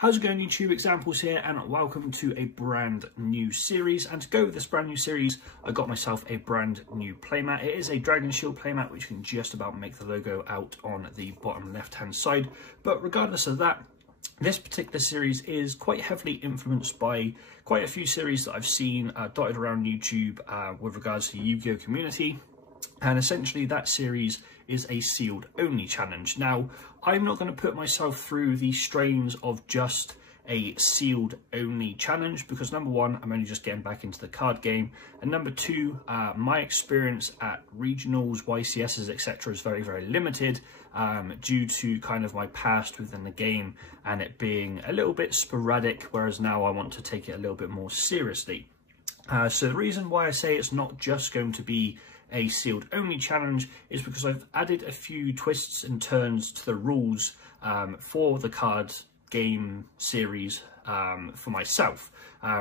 How's it going, YouTube? Examples here, and welcome to a brand new series. And to go with this brand new series, I got myself a brand new playmat. It is a Dragon Shield playmat, which you can just about make the logo out on the bottom left-hand side. But regardless of that, this particular series is quite heavily influenced by quite a few series that I've seen dotted around YouTube with regards to the YuGiOh community. And essentially that series is a sealed only challenge. Now, I'm not going to put myself through the strains of just a sealed only challenge because number one, I'm only just getting back into the card game, and number two, my experience at regionals, YCSs, etc. is very, very limited due to kind of my past within the game and it being a little bit sporadic, whereas now I want to take it a little bit more seriously. So the reason why I say it's not just going to be a sealed only challenge is because I've added a few twists and turns to the rules for the card game series for myself.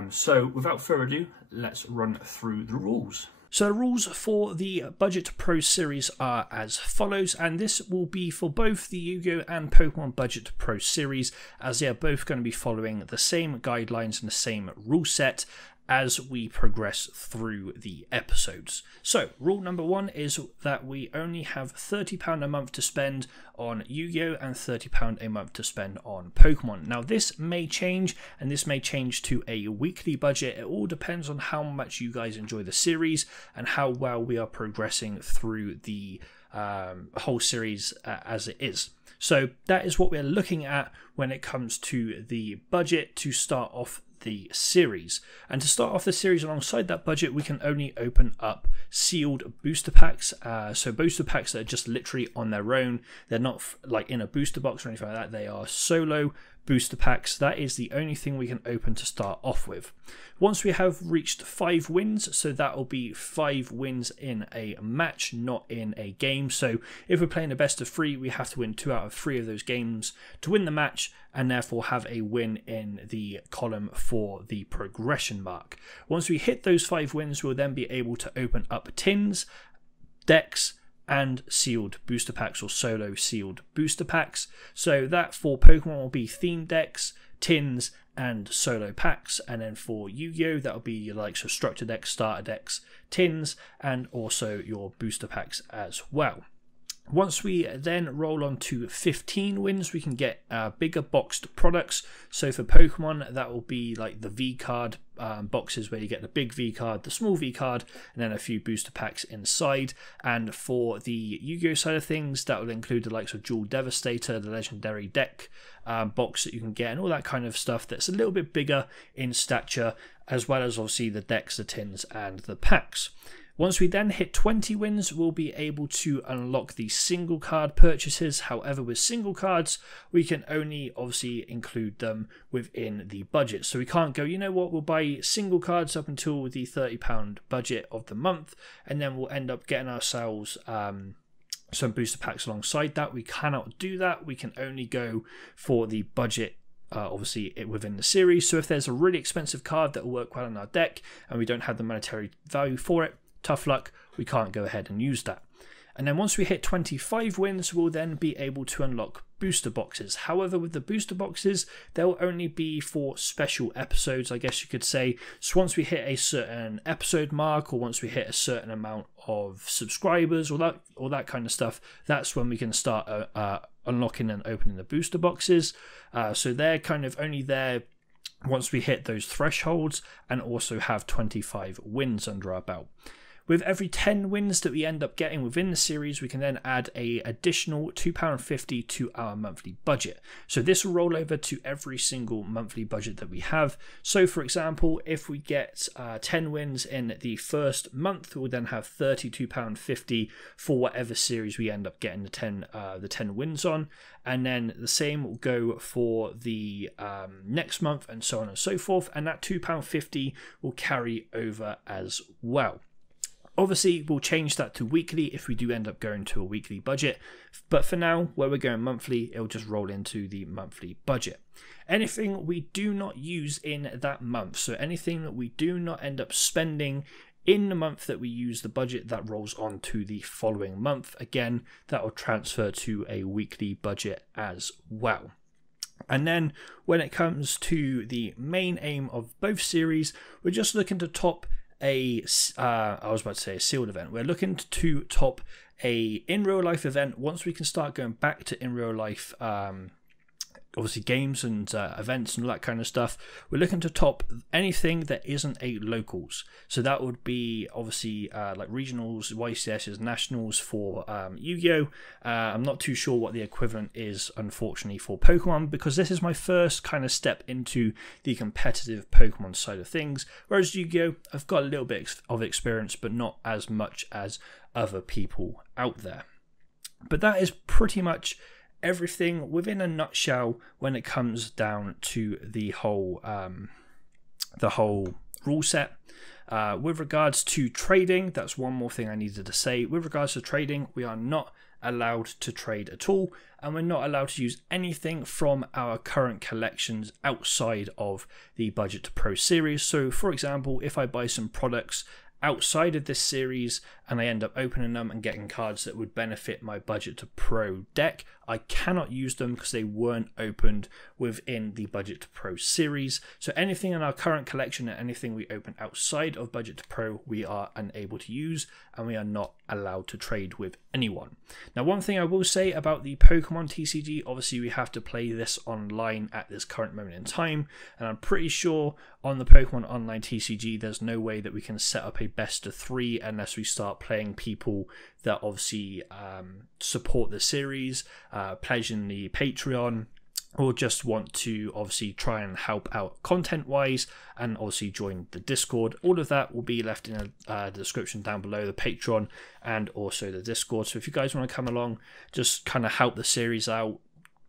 So without further ado, let's run through the rules. So the rules for the Budget Pro series are as follows, and this will be for both the YuGiOh and Pokemon Budget Pro series, as they are both going to be following the same guidelines and the same rule set as we progress through the episodes. So rule number one is that we only have £30 a month to spend on YuGiOh and £30 a month to spend on Pokemon. Now this may change, and this may change to a weekly budget. It all depends on how much you guys enjoy the series and how well we are progressing through the whole series as it is. So that is what we're looking at when it comes to the budget to start off the series. And to start off the series alongside that budget, we can only open up sealed booster packs. So booster packs that are just literally on their own. They're not like in a booster box or anything like that. They are solo booster packs. That is the only thing we can open to start off with. Once we have reached 5 wins, so that will be 5 wins in a match, not in a game. So if we're playing a best of 3, we have to win 2 out of 3 of those games to win the match, and therefore have a win in the column for the progression mark. Once we hit those 5 wins, we'll then be able to open up tins, decks, and sealed booster packs, or solo sealed booster packs. So that for Pokemon will be themed decks, tins, and solo packs. And then for YuGiOh, that'll be your likes of structure decks, starter decks, tins, and also your booster packs as well. Once we then roll on to 15 wins, we can get bigger boxed products. So for Pokemon, that will be like the V card boxes where you get the big V card, the small V card, and then a few booster packs inside. And for the YuGiOh side of things, that will include the likes of Dual Devastator, the legendary deck box that you can get, and all that kind of stuff that's a little bit bigger in stature, as well as obviously the decks, the tins, and the packs. Once we then hit 20 wins, we'll be able to unlock the single card purchases. However, with single cards, we can only obviously include them within the budget. So we can't go, you know what, we'll buy single cards up until the £30 budget of the month, and then we'll end up getting ourselves some booster packs alongside that. We cannot do that. We can only go for the budget obviously within the series. So if there's a really expensive card that will work well in our deck and we don't have the monetary value for it, tough luck, we can't go ahead and use that. And then once we hit 25 wins, we'll then be able to unlock booster boxes. However, with the booster boxes, they'll only be for special episodes, I guess you could say. So once we hit a certain episode mark, or once we hit a certain amount of subscribers, or that kind of stuff, that's when we can start unlocking and opening the booster boxes. So they're kind of only there once we hit those thresholds and also have 25 wins under our belt. With every 10 wins that we end up getting within the series, we can then add an additional £2.50 to our monthly budget. So this will roll over to every single monthly budget that we have. So for example, if we get 10 wins in the first month, we'll then have £32.50 for whatever series we end up getting the 10 wins on. And then the same will go for the next month, and so on and so forth. And that £2.50 will carry over as well. Obviously, we'll change that to weekly if we do end up going to a weekly budget. But for now, where we're going monthly, it'll just roll into the monthly budget. Anything we do not use in that month, so anything that we do not end up spending in the month that we use the budget, that rolls on to the following month. Again, that will transfer to a weekly budget as well. And then when it comes to the main aim of both series, we're just looking to top a sealed event. We're looking to top a in real life event. Once we can start going back to in real life obviously games and events and all that kind of stuff, we're looking to top anything that isn't a locals. So that would be obviously like regionals, YCSs, nationals for Yu-Gi-Oh! I'm not too sure what the equivalent is, unfortunately, for Pokemon, because this is my first kind of step into the competitive Pokemon side of things. Whereas Yu-Gi-Oh! I've got a little bit of experience, but not as much as other people out there. But that is pretty much everything within a nutshell when it comes down to the whole rule set. With regards to trading, that's one more thing I needed to say. With regards to trading, we are not allowed to trade at all, and we're not allowed to use anything from our current collections outside of the Budget to Pro series. So for example, if I buy some products outside of this series and I end up opening them and getting cards that would benefit my Budget to Pro deck, I cannot use them because they weren't opened within the Budget to Pro series. So anything in our current collection and anything we open outside of Budget to Pro, we are unable to use, and we are not allowed to trade with anyone. Now, one thing I will say about the Pokemon TCG, obviously we have to play this online at this current moment in time, and I'm pretty sure on the Pokemon Online TCG there's no way that we can set up a best of 3 unless we start playing people that obviously support the series, pledge in the Patreon, or just want to obviously try and help out content wise, and obviously join the Discord. All of that will be left in the description down below, the Patreon and also the Discord. So if you guys want to come along, just kind of help the series out,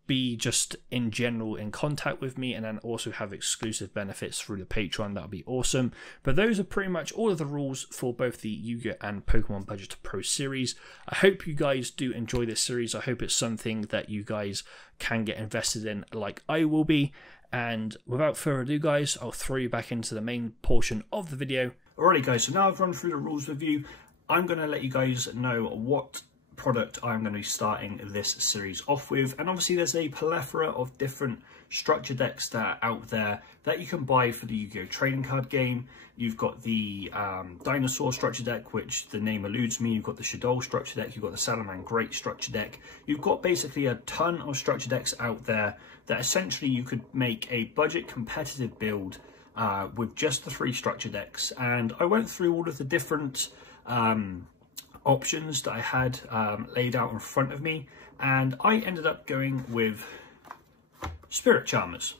be just in general in contact with me, and then also have exclusive benefits through the Patreon, that would be awesome. But those are pretty much all of the rules for both the Yu-Gi-Oh! And Pokemon Budget to Pro series. I hope you guys do enjoy this series. I hope it's something that you guys can get invested in like I will be. And without further ado, guys, I'll throw you back into the main portion of the video. Alrighty guys, so now I've run through the rules with you, I'm going to let you guys know what product I'm going to be starting this series off with. And obviously there's a plethora of different structure decks that are out there that you can buy for the Yu-Gi-Oh! Trading card game. You've got the Dinosaur structure deck, which the name eludes me. You've got the Shadow structure deck. You've got the Salaman Great structure deck. You've got basically a ton of structure decks out there that essentially you could make a budget competitive build with just the 3 structure decks. And I went through all of the different options that I had laid out in front of me, and I ended up going with Spirit Charmers.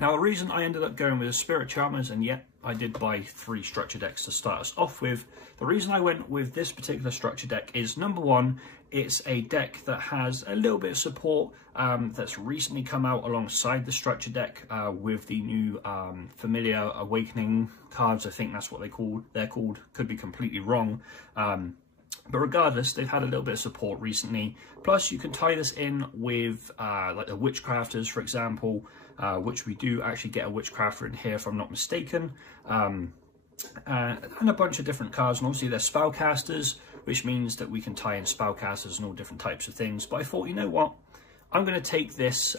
Now, the reason I ended up going with Spirit Charmers, and yet I did buy 3 structure decks to start us off with, the reason I went with this particular structure deck is, number one, it's a deck that has a little bit of support that's recently come out alongside the structure deck with the new Familiar Awakening cards. I think that's what they're called. Could be completely wrong. But regardless, they've had a little bit of support recently. Plus, you can tie this in with like the Witchcrafters, for example, which we do actually get a Witchcrafter in here, if I'm not mistaken. And a bunch of different cards. And obviously, there's Spellcasters, which means that we can tie in Spellcasters and all different types of things. But I thought, you know what? I'm going to take this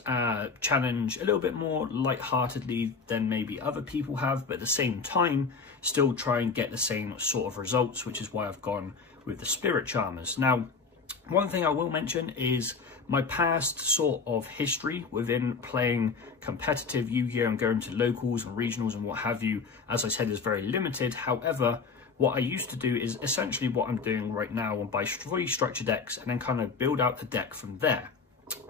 challenge a little bit more lightheartedly than maybe other people have, but at the same time, still try and get the same sort of results, which is why I've gone with the Spirit Charmers. Now, one thing I will mention is my past sort of history within playing competitive Yu-Gi-Oh! And going to locals and regionals and what have you, as I said, is very limited. However, what I used to do is essentially what I'm doing right now, and buy 3 structure decks and then kind of build out the deck from there.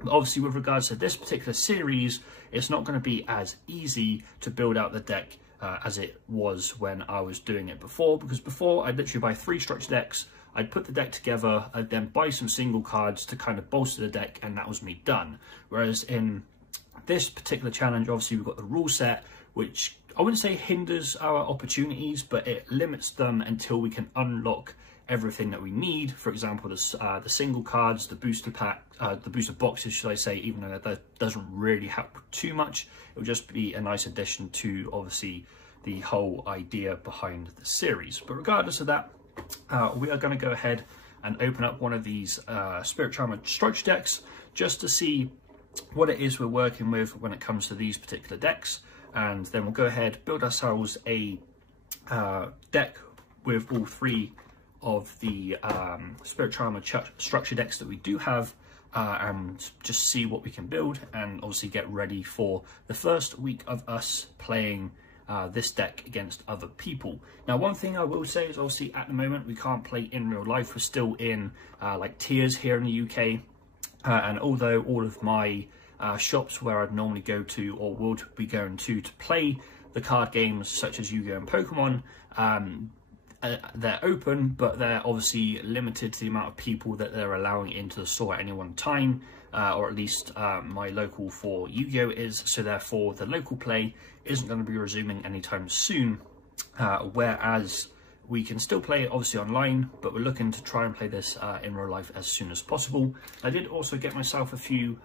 But obviously, with regards to this particular series, it's not going to be as easy to build out the deck as it was when I was doing it before, because before I'd literally buy 3 structure decks, I'd put the deck together, I'd then buy some single cards to kind of bolster the deck, and that was me done. Whereas in this particular challenge, obviously we've got the rule set, which I wouldn't say hinders our opportunities, but it limits them until we can unlock everything that we need. For example, the single cards, the booster pack, the booster boxes, should I say, even though that doesn't really help too much. It would just be a nice addition to, obviously, the whole idea behind the series. But regardless of that, we are going to go ahead and open up one of these Spirit Charmer structure decks just to see what it is we're working with when it comes to these particular decks, and then we'll go ahead, build ourselves a deck with all 3 of the Spirit Charmer structure decks that we do have, and just see what we can build, and obviously get ready for the first week of us playing this deck against other people. Now, one thing I will say is obviously at the moment we can't play in real life. We're still in like tiers here in the UK, and although all of my shops where I'd normally go to or would be going to play the card games such as YuGiOh and Pokemon, they're open, but they're obviously limited to the amount of people that they're allowing into the store at any one time, or at least my local for YuGiOh is, so therefore the local play isn't going to be resuming anytime soon, whereas we can still play it obviously online, but we're looking to try and play this in real life as soon as possible. I did also get myself a few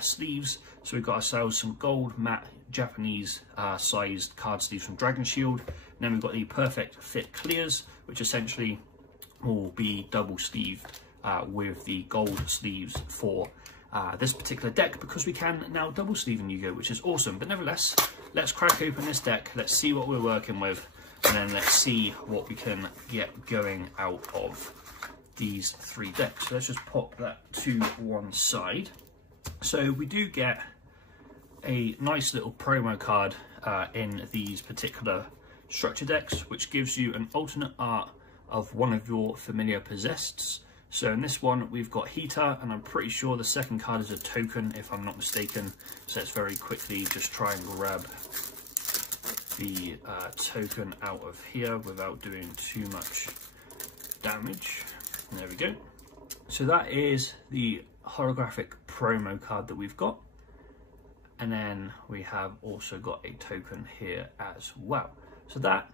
sleeves, so we've got ourselves some gold matte Japanese sized card sleeves from Dragon Shield. And then we've got the Perfect Fit Clears, which essentially will be double sleeve with the gold sleeves for this particular deck, because we can now double sleeve in YuGiOh, which is awesome. But nevertheless, let's crack open this deck, let's see what we're working with, and then let's see what we can get going out of these 3 decks. So let's just pop that to one side. So we do get a nice little promo card in these particular structure decks, which gives you an alternate art of one of your familiar possesseds. So in this one we've got Heater, and I'm pretty sure the second card is a token if I'm not mistaken. So let's very quickly just try and grab the token out of here without doing too much damage. And there we go. So that is the holographic promo card that we've got, and then we have also got a token here as well. So that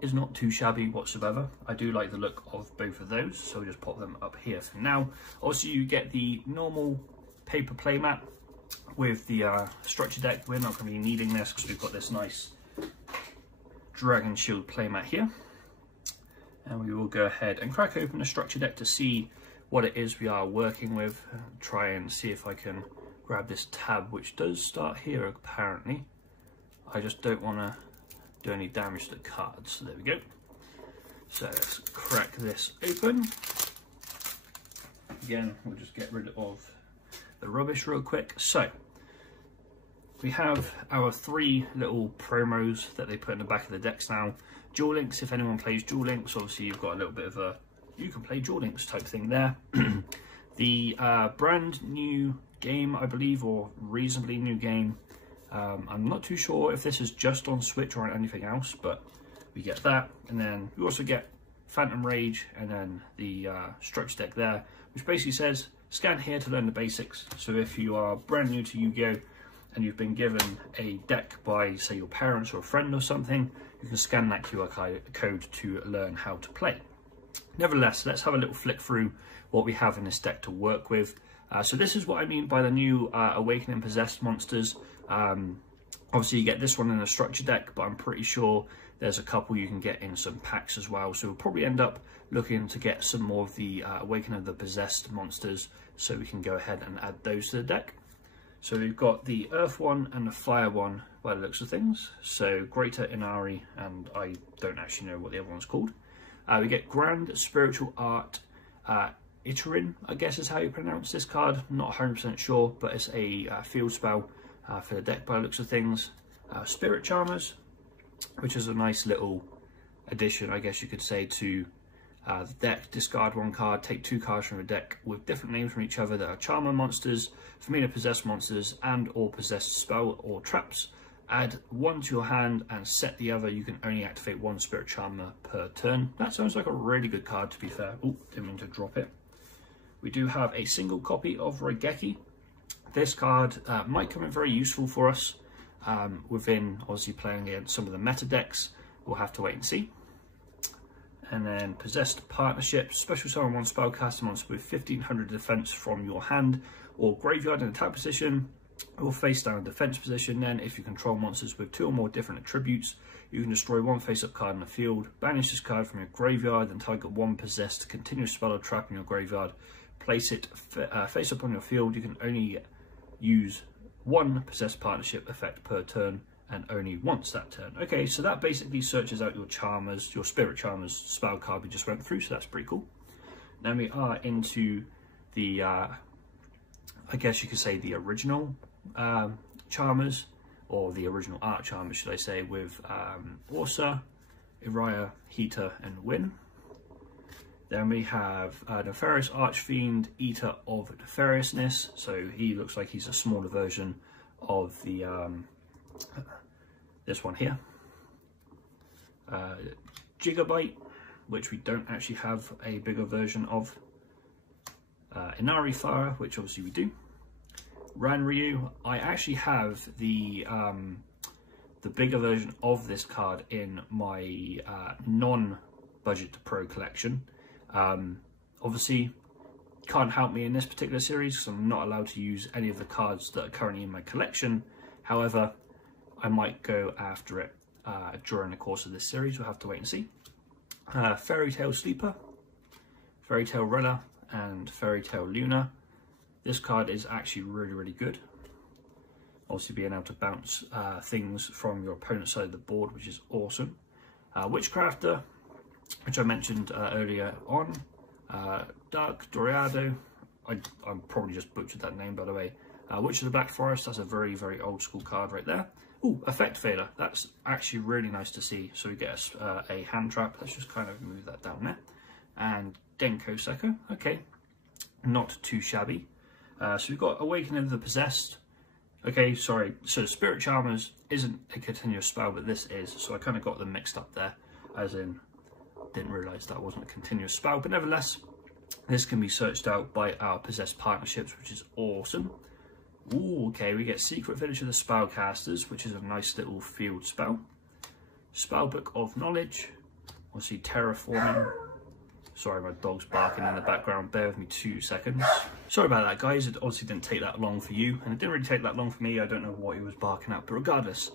is not too shabby whatsoever. I do like the look of both of those, so we'll just pop them up here for now. Also, you get the normal paper playmat with the structure deck. We're not going to be needing this because we've got this nice Dragon Shield playmat here. And we will go ahead and crack open the structure deck to see what it is we are working with. Try and see if I can grab this tab, which does start here apparently. I just don't want to do any damage to the cards. So there we go. So let's crack this open. Again, we'll just get rid of the rubbish real quick. So we have our 3 little promos that they put in the back of the decks now. Duel Links, if anyone plays Duel Links, obviously you've got a little bit of a you can play Duel Links type thing there. The brand new game, I believe, or reasonably new game. I'm not too sure if this is just on Switch or on anything else, but we get that. And then we also get Phantom Rage, and then the structure deck there, which basically says scan here to learn the basics. So if you are brand new to YuGiOh and you've been given a deck by, say, your parents or a friend or something, you can scan that QR code to learn how to play. Nevertheless, let's have a little flick through what we have in this deck to work with. So this is what I mean by the new Awakening Possessed monsters. Obviously you get this one in a structure deck, but I'm pretty sure there's a couple you can get in some packs as well. So we'll probably end up looking to get some more of the Awakening of the Possessed monsters, so we can go ahead and add those to the deck. So we've got the Earth one and the Fire one by the looks of things. So Greater Inari, and I don't actually know what the other one's called. We get Grand Spiritual Art Iterin, I guess is how you pronounce this card. Not 100% sure, but it's a field spell for the deck by the looks of things. Spirit Charmers, which is a nice little addition, I guess you could say, to the deck. Discard 1 card, take 2 cards from a deck with different names from each other that are Charmer monsters, familiar possessed monsters, and or possessed spell or traps. Add 1 to your hand and set the other. You can only activate 1 Spirit Charmer per turn. That sounds like a really good card, to be fair. Oh, didn't mean to drop it. We do have a single copy of Raigeki. This card might come in very useful for us within obviously playing against some of the meta decks. We'll have to wait and see. And then Possessed Partnership, special summon 1 Spellcaster monster with 1500 defense from your hand or graveyard in attack position, or face down in defense position. Then if you control monsters with 2 or more different attributes, you can destroy 1 face-up card in the field, banish this card from your graveyard, and target 1 possessed continuous spell or trap in your graveyard. Place it face up on your field. You can only use 1 possessed partnership effect per turn, and only once that turn. Okay, so that basically searches out your Charmers, your Spirit Charmers spell card we just went through, so that's pretty cool. Then we are into the, I guess you could say the original Charmers, or the original art Charmers, should I say, with Orsa, Uriah, Heater, and Win. Then we have Nefarious Archfiend, Eater of Nefariousness. So he looks like he's a smaller version of the this one here. Gigabyte, which we don't actually have a bigger version of. Inari Fire, which obviously we do. Ranryu, I actually have the bigger version of this card in my non-budget to pro collection. Obviously can't help me in this particular series because I'm not allowed to use any of the cards that are currently in my collection. However, I might go after it during the course of this series. We'll have to wait and see. Fairy Tail Sleeper, Fairy Tail Runner, and Fairy Tail Luna. This card is actually really good. Obviously being able to bounce things from your opponent's side of the board, which is awesome. Witchcrafter, which I mentioned earlier on. Dark Doriado, I probably just butchered that name, by the way. Witch of the Black Forest, that's a very old school card right there. Ooh, Effect Fader, that's actually really nice to see. So we get a hand trap. Let's just kind of move that down there. And Denko Seko, okay, not too shabby. So we've got Awakening of the Possessed. Okay, sorry, so Spirit Charmers isn't a continuous spell, but this is, so I kind of got them mixed up there, as in, didn't realise that wasn't a continuous spell, but nevertheless, this can be searched out by our possessed partnerships, which is awesome. Ooh, okay, we get Secret Village of the Spellcasters, which is a nice little field spell. Spellbook of Knowledge, obviously Terraforming. Sorry, my dog's barking in the background, bear with me 2 seconds. Sorry about that, guys, it obviously didn't take that long for you, and it didn't really take that long for me. I don't know what he was barking at, but regardless,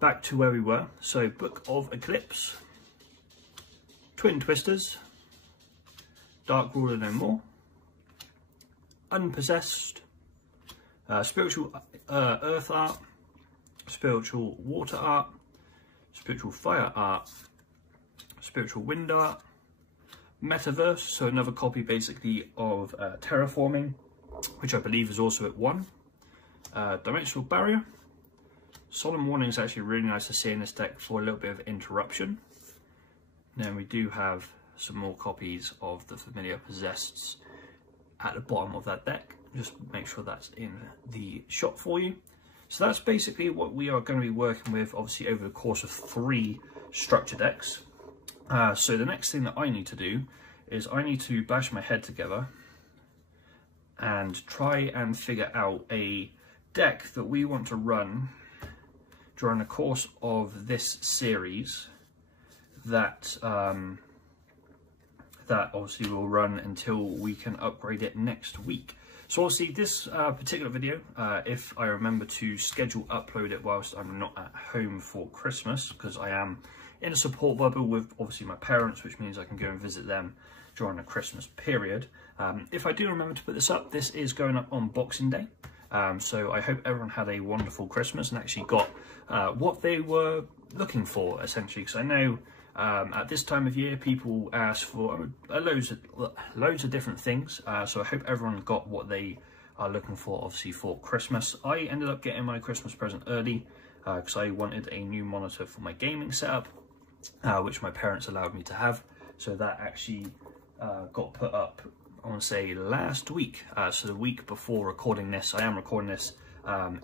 back to where we were. So, Book of Eclipse, Twin Twisters, Dark Ruler No More, Unpossessed, Spiritual Earth Art, Spiritual Water Art, Spiritual Fire Art, Spiritual Wind Art, Metaverse, so another copy basically of Terraforming, which I believe is also at 1. Dimensional Barrier. Sodom Warning is actually really nice to see in this deck for a little bit of interruption. Then we do have some more copies of the Familiar Possessed at the bottom of that deck. Just make sure that's in the shop for you. So that's basically what we are going to be working with, obviously over the course of 3 structure decks. So the next thing that I need to do is I need to bash my head together and try and figure out a deck that we want to run during the course of this series that that obviously will run until we can upgrade it next week. So obviously this particular video, if I remember to schedule upload it whilst I'm not at home for Christmas, because I am in a support bubble with obviously my parents, which means I can go and visit them during the Christmas period. If I do remember to put this up, this is going up on Boxing Day. So I hope everyone had a wonderful Christmas and actually got what they were looking for, essentially, because I know at this time of year people ask for loads of different things. So I hope everyone got what they are looking for, obviously, for Christmas. I ended up getting my Christmas present early because I wanted a new monitor for my gaming setup, which my parents allowed me to have. So that actually got put up, I want to say, last week. So the week before recording this. I am recording this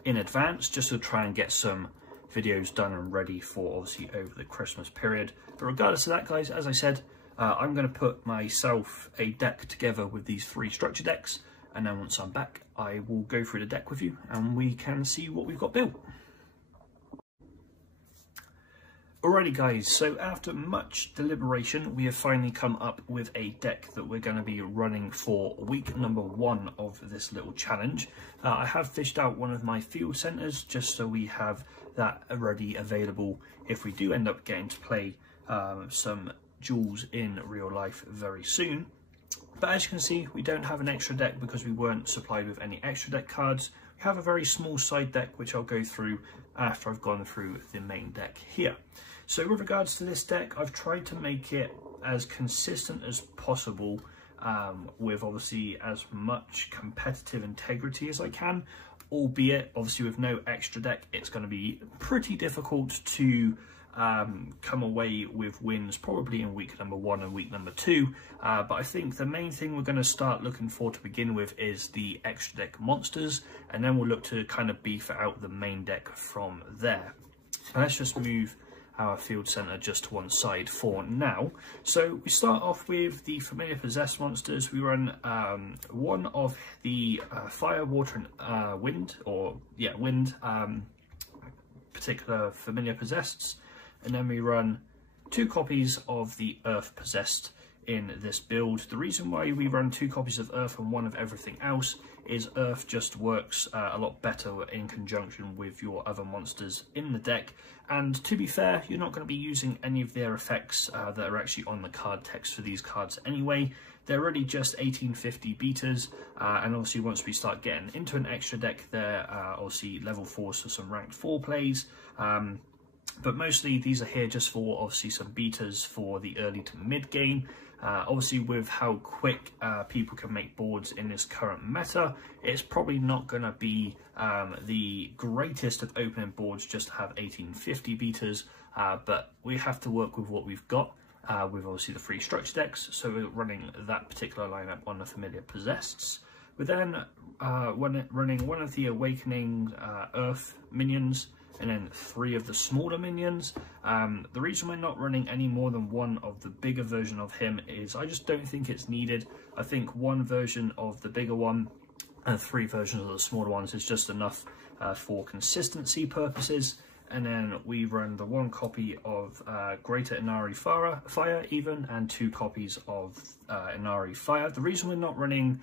in advance just to try and get some videos done and ready for obviously over the Christmas period. But regardless of that, guys, as I said, I'm going to put myself a deck together with these 3 structure decks, and then once I'm back I will go through the deck with you and we can see what we've got built. Alrighty, guys, so after much deliberation we have finally come up with a deck that we're going to be running for week number 1 of this little challenge. I have fished out one of my field centres just so we have that already available if we do end up getting to play some duels in real life very soon. But as you can see, we don't have an extra deck because we weren't supplied with any extra deck cards. We have a very small side deck, which I'll go through after I've gone through the main deck here. So with regards to this deck, I've tried to make it as consistent as possible, with obviously as much competitive integrity as I can, albeit obviously with no extra deck, it's going to be pretty difficult to come away with wins probably in week number 1 and week number 2, but I think the main thing we're going to start looking for to begin with is the extra deck monsters, and then we'll look to kind of beef out the main deck from there. And let's just move our field center just to one side for now. So we start off with the familiar possessed monsters. We run one of the fire, water and wind, particular familiar possessed, and then we run 2 copies of the earth possessed in this build. The reason why we run 2 copies of earth and 1 of everything else is earth just works a lot better in conjunction with your other monsters in the deck, and to be fair, you're not going to be using any of their effects that are actually on the card text for these cards anyway. They're really just 1850 beaters, and obviously once we start getting into an extra deck, they're obviously level 4, so some ranked 4 plays. But mostly these are here just for obviously some beaters for the early to mid game. Obviously with how quick people can make boards in this current meta, it's probably not going to be the greatest of opening boards just to have 1850 beaters, but we have to work with what we've got with obviously the free structure decks, so we're running that particular lineup on the familiar possesseds. We're then running one of the awakening earth minions, and then 3 of the smaller minions. The reason we're not running any more than 1 of the bigger version of him is I just don't think it's needed. I think 1 version of the bigger one and 3 versions of the smaller ones is just enough for consistency purposes. And then we run the 1 copy of Greater Inari Fire even, and 2 copies of Inari Fire. The reason we're not running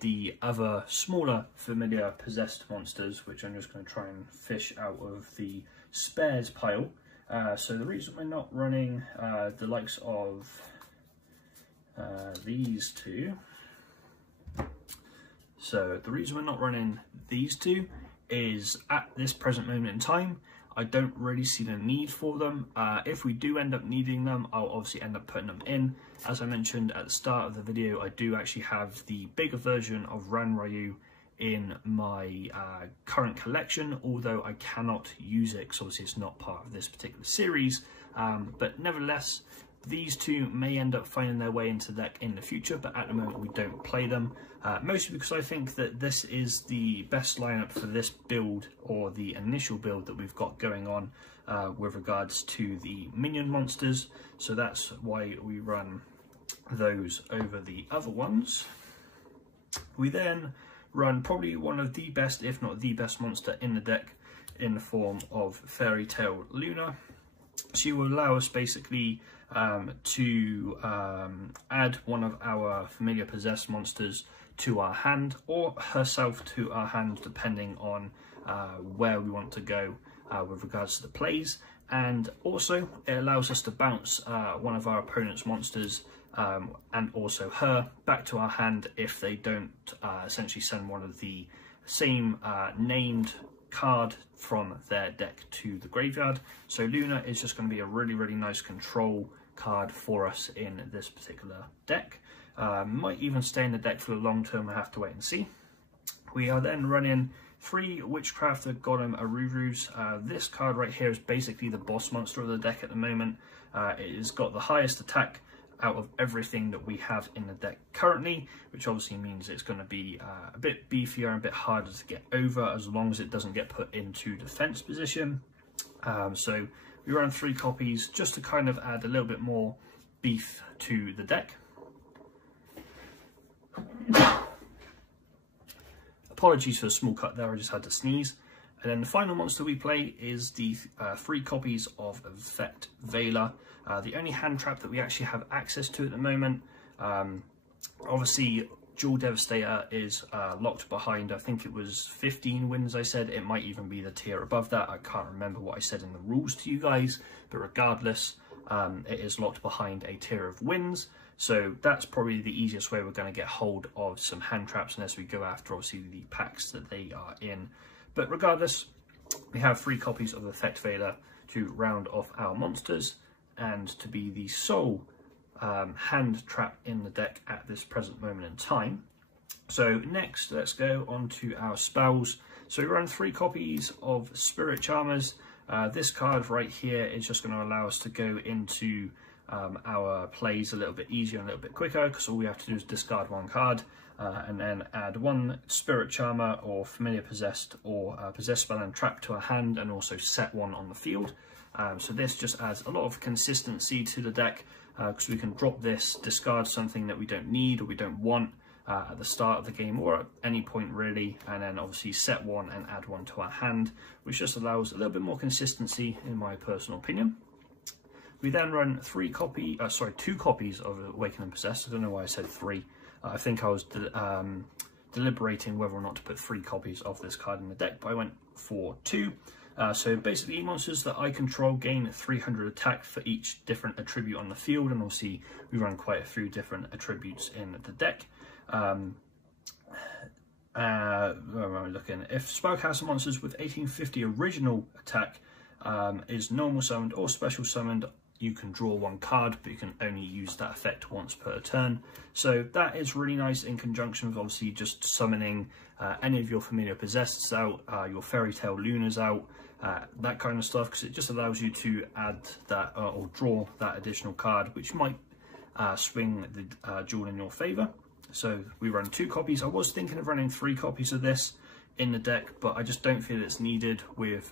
the other smaller familiar possessed monsters, which I'm just going to try and fish out of the spares pile. So the reason we're not running the likes of these 2. So the reason we're not running these 2 is at this present moment in time, I don't really see the need for them. If we do end up needing them, I'll obviously end up putting them in. As I mentioned at the start of the video, I do actually have the bigger version of Ranryu in my current collection, although I cannot use it because obviously it's not part of this particular series. But nevertheless, these 2 may end up finding their way into the deck in the future, but at the moment we don't play them. Mostly because I think that this is the best lineup for this build, or the initial build that we've got going on with regards to the minion monsters. So that's why we run those over the other ones. We then run probably one of the best, if not the best monster in the deck, in the form of Fairy Tale Luna. She will allow us basically to add one of our familiar possessed monsters to our hand, or herself to our hand, depending on where we want to go with regards to the plays. And also it allows us to bounce one of our opponent's monsters and also her back to our hand if they don't essentially send one of the same named card from their deck to the graveyard. So Luna is just going to be a really nice control card for us in this particular deck. Might even stay in the deck for the long term, I have to wait and see. We are then running 3 Witchcrafter Golem Arurus. This card right here is basically the boss monster of the deck at the moment. It has got the highest attack out of everything that we have in the deck currently, which obviously means it's going to be a bit beefier and a bit harder to get over, as long as it doesn't get put into defense position. So we run 3 copies just to kind of add a little bit more beef to the deck. Apologies for the small cut there, I just had to sneeze. And then the final monster we play is the 3 copies of Vet Veiler, the only hand trap that we actually have access to at the moment. Obviously, Jewel Devastator is locked behind, I think it was 15 wins I said. It might even be the tier above that. I can't remember what I said in the rules to you guys, but regardless, it is locked behind a tier of wins. So that's probably the easiest way we're going to get hold of some hand traps, unless we go after obviously the packs that they are in. But regardless, we have 3 copies of Effect Fader to round off our monsters and to be the sole hand trap in the deck at this present moment in time. So next, let's go on to our spells. So we run 3 copies of Spirit Charmers. This card right here is just going to allow us to go into our plays a little bit easier and a little bit quicker, because all we have to do is discard 1 card and then add 1 Spirit Charmer or Familiar Possessed or Possessed Spell and Trap to our hand, and also set 1 on the field. So this just adds a lot of consistency to the deck, because we can drop this, discard something that we don't need or we don't want at the start of the game or at any point really, and then obviously set 1 and add 1 to our hand, which just allows a little bit more consistency in my personal opinion. We then run 2 copies of Awaken and Possess. I don't know why I said 3. I think I was deliberating whether or not to put 3 copies of this card in the deck, but I went for 2. So basically, monsters that I control gain 300 attack for each different attribute on the field, and obviously we run quite a few different attributes in the deck. Where am I looking? If Spellcaster monsters with 1850 original attack is normal summoned or special summoned, you can draw 1 card, but you can only use that effect once per turn. So that is really nice in conjunction with obviously just summoning any of your Familiar Possessed out, your Fairy Tale Lunas out, that kind of stuff, because it just allows you to add that or draw that additional card, which might swing the duel in your favour. So we run 2 copies. I was thinking of running 3 copies of this in the deck, but I just don't feel it's needed with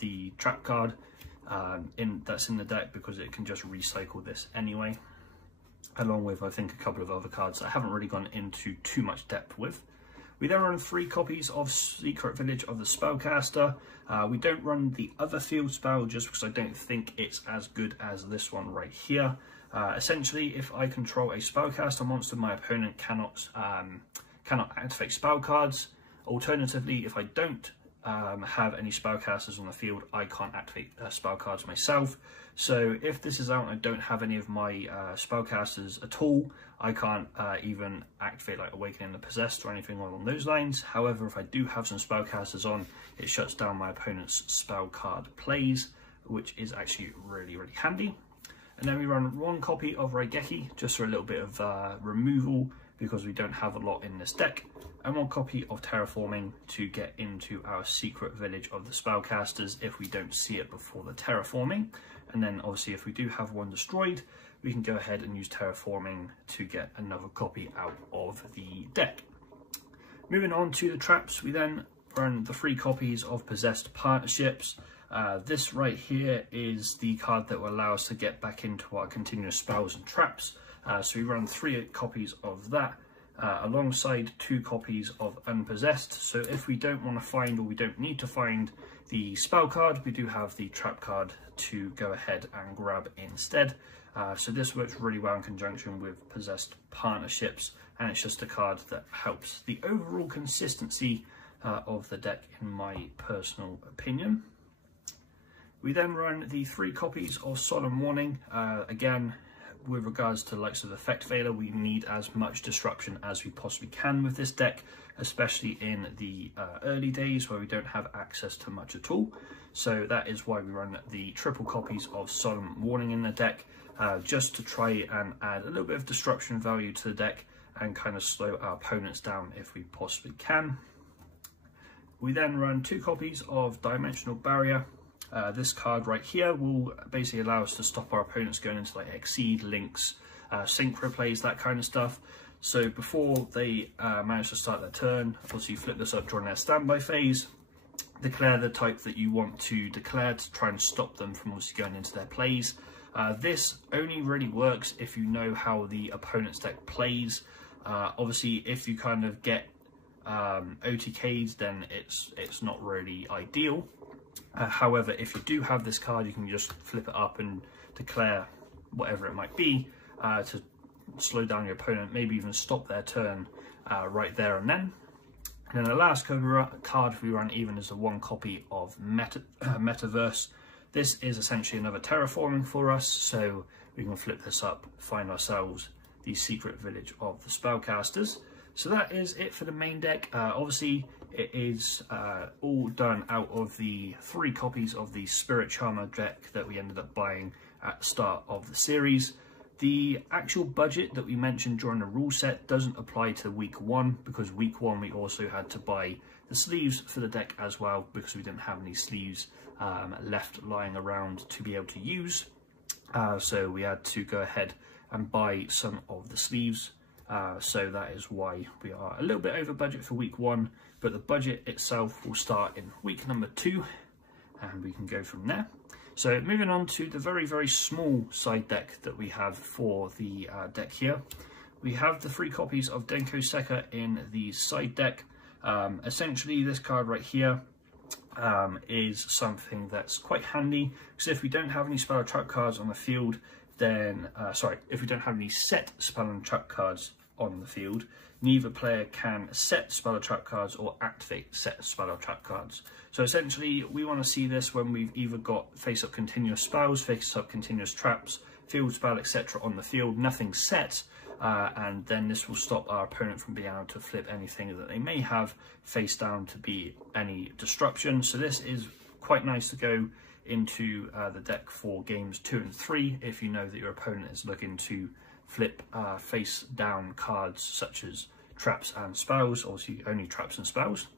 the trap card that's in the deck, because it can just recycle this anyway, along with I think a couple of other cards that I haven't really gone into too much depth with. We then run 3 copies of Secret Village of the Spellcaster. We don't run the other field spell just because I don't think it's as good as this one right here. Essentially, if I control a Spellcaster monster, my opponent cannot activate spell cards. Alternatively, if I don't have any spellcasters on the field, I can't activate spell cards myself. So if this is out and I don't have any of my spellcasters at all, I can't even activate like Awakening the Possessed or anything along those lines. However, if I do have some spellcasters on, it shuts down my opponent's spell card plays, which is actually really, really handy. And then we run 1 copy of Raigeki, just for a little bit of removal, because we don't have a lot in this deck, and 1 copy of Terraforming to get into our Secret Village of the Spellcasters if we don't see it before the Terraforming. And then obviously if we do have 1 destroyed, we can go ahead and use Terraforming to get another copy out of the deck. Moving on to the traps, we then run the 3 copies of Possessed Partnerships. This right here is the card that will allow us to get back into our continuous spells and traps. So we run 3 copies of that, alongside 2 copies of Unpossessed. So if we don't want to find, or we don't need to find the spell card, we do have the trap card to go ahead and grab instead. So this works really well in conjunction with Possessed Partnerships, and it's just a card that helps the overall consistency of the deck, in my personal opinion. We then run the 3 copies of Sodom Warning. Again, with regards to the likes of Effect Fader, we need as much disruption as we possibly can with this deck, especially in the early days where we don't have access to much at all. So that is why we run the triple copies of Sodom Warning in the deck, just to try and add a little bit of disruption value to the deck and kind of slow our opponents down if we possibly can. We then run 2 copies of Dimensional Barrier. This card right here will basically allow us to stop our opponents going into like Exceed, Links, Synchro plays, that kind of stuff. So before they manage to start their turn, obviously you flip this up during their standby phase, declare the type that you want to declare to try and stop them from obviously going into their plays. This only really works if you know how the opponent's deck plays. Obviously if you kind of get OTK'd, then it's not really ideal. However, if you do have this card, you can just flip it up and declare whatever it might be to slow down your opponent, maybe even stop their turn right there and then. And then the last card we run even is a 1 copy of Metaverse. This is essentially another terraforming for us, so we can flip this up, find ourselves the secret village of the Spellcasters. So that is it for the main deck. Obviously, it is all done out of the 3 copies of the Spirit Charmer deck that we ended up buying at the start of the series. The actual budget that we mentioned during the rule set doesn't apply to week 1, because week 1 we also had to buy the sleeves for the deck as well, because we didn't have any sleeves left lying around to be able to use. So we had to go ahead and buy some of the sleeves. So that is why we are a little bit over budget for week 1, but the budget itself will start in week number 2, and we can go from there. So moving on to the very, very small side deck that we have for the deck here. We have the 3 copies of Denko Sekka in the side deck. Essentially, this card right here is something that's quite handy, because if we don't have any spell or trap cards on the field, then, if we don't have any set spell and trap cards on the field, neither player can set spell or trap cards or activate set spell or trap cards. So essentially, we want to see this when we've either got face-up continuous spells, face-up continuous traps, field spell, etc. on the field, nothing set, and then this will stop our opponent from being able to flip anything that they may have face down to be any disruption. So this is quite nice to go into the deck for games 2 and 3 if you know that your opponent is looking to flip face down cards such as traps and spells, obviously only traps and spells.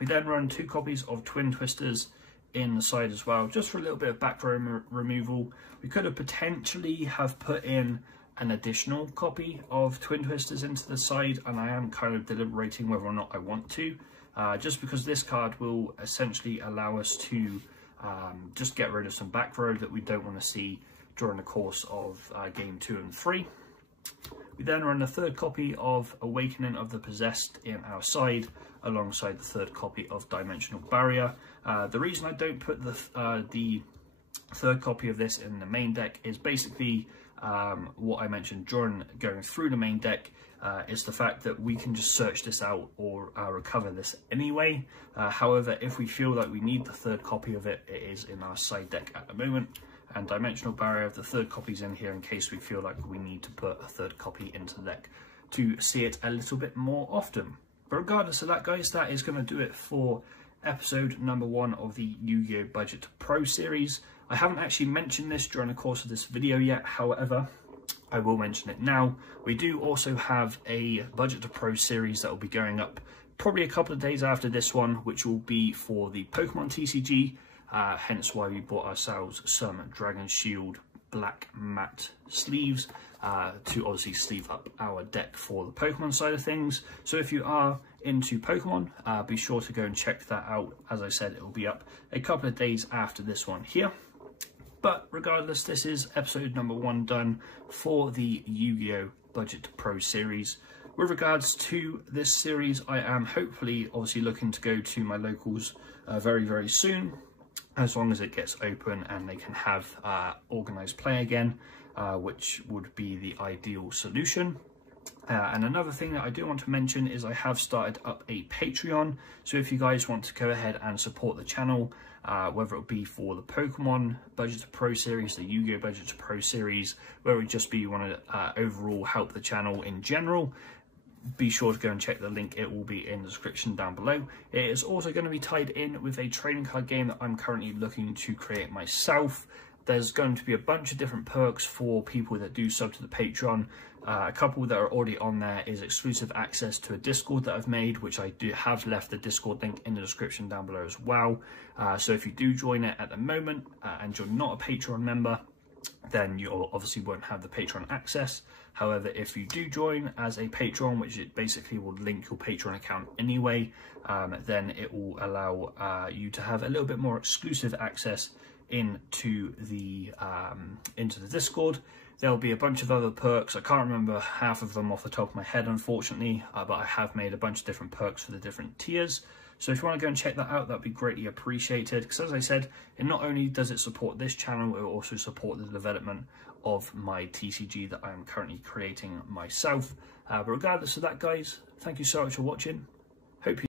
We then run 2 copies of Twin Twisters in the side as well, just for a little bit of back row removal. We could have potentially have put in an additional copy of Twin Twisters into the side, and I am kind of deliberating whether or not I want to, just because this card will essentially allow us to just get rid of some back row that we don't want to see during the course of game 2 and 3. We then run the 3rd copy of Awakening of the Possessed in our side, alongside the 3rd copy of Dimensional Barrier. The reason I don't put the 3rd copy of this in the main deck is basically what I mentioned during going through the main deck, is the fact that we can just search this out or recover this anyway. However, if we feel like we need the 3rd copy of it, it is in our side deck at the moment. And Dimensional Barrier, the 3rd copy's in here in case we feel like we need to put a 3rd copy into the deck to see it a little bit more often. But regardless of that, guys, that is going to do it for episode number 1 of the Yu-Gi-Oh! Budget Pro series. I haven't actually mentioned this during the course of this video yet, however, I will mention it now. We do also have a Budget to Pro series that will be going up probably a couple of days after this one, which will be for the Pokemon TCG, hence why we bought ourselves some Dragon Shield black matte sleeves to obviously sleeve up our deck for the Pokemon side of things. So if you are into Pokemon, be sure to go and check that out. As I said, it will be up a couple of days after this one here. But regardless, this is episode number 1 done for the Yu-Gi-Oh! Budget Pro series. With regards to this series, I am hopefully obviously looking to go to my locals very, very soon, as long as it gets open and they can have organised play again, which would be the ideal solution. And another thing that I do want to mention is I have started up a Patreon. So if you guys want to go ahead and support the channel, whether it be for the Pokemon Budget to Pro series, the Yu-Gi-Oh! Budget to Pro series, whether it just be you want to overall help the channel in general, be sure to go and check the link. It will be in the description down below. It is also going to be tied in with a trading card game that I'm currently looking to create myself. There's going to be a bunch of different perks for people that do sub to the Patreon. A couple that are already on there is exclusive access to a Discord that I've made, which I do have left the Discord link in the description down below as well. So if you do join it at the moment and you're not a Patreon member, then you obviously won't have the Patreon access. However, if you do join as a patron, which it basically will link your Patreon account anyway, then it will allow you to have a little bit more exclusive access into the Discord. There'll be a bunch of other perks. I can't remember half of them off the top of my head, unfortunately, but I have made a bunch of different perks for the different tiers. So if you want to go and check that out, that'd be greatly appreciated. Because as I said, it not only does it support this channel, it will also support the development of my TCG that I am currently creating myself. But regardless of that, guys, thank you so much for watching. Hope you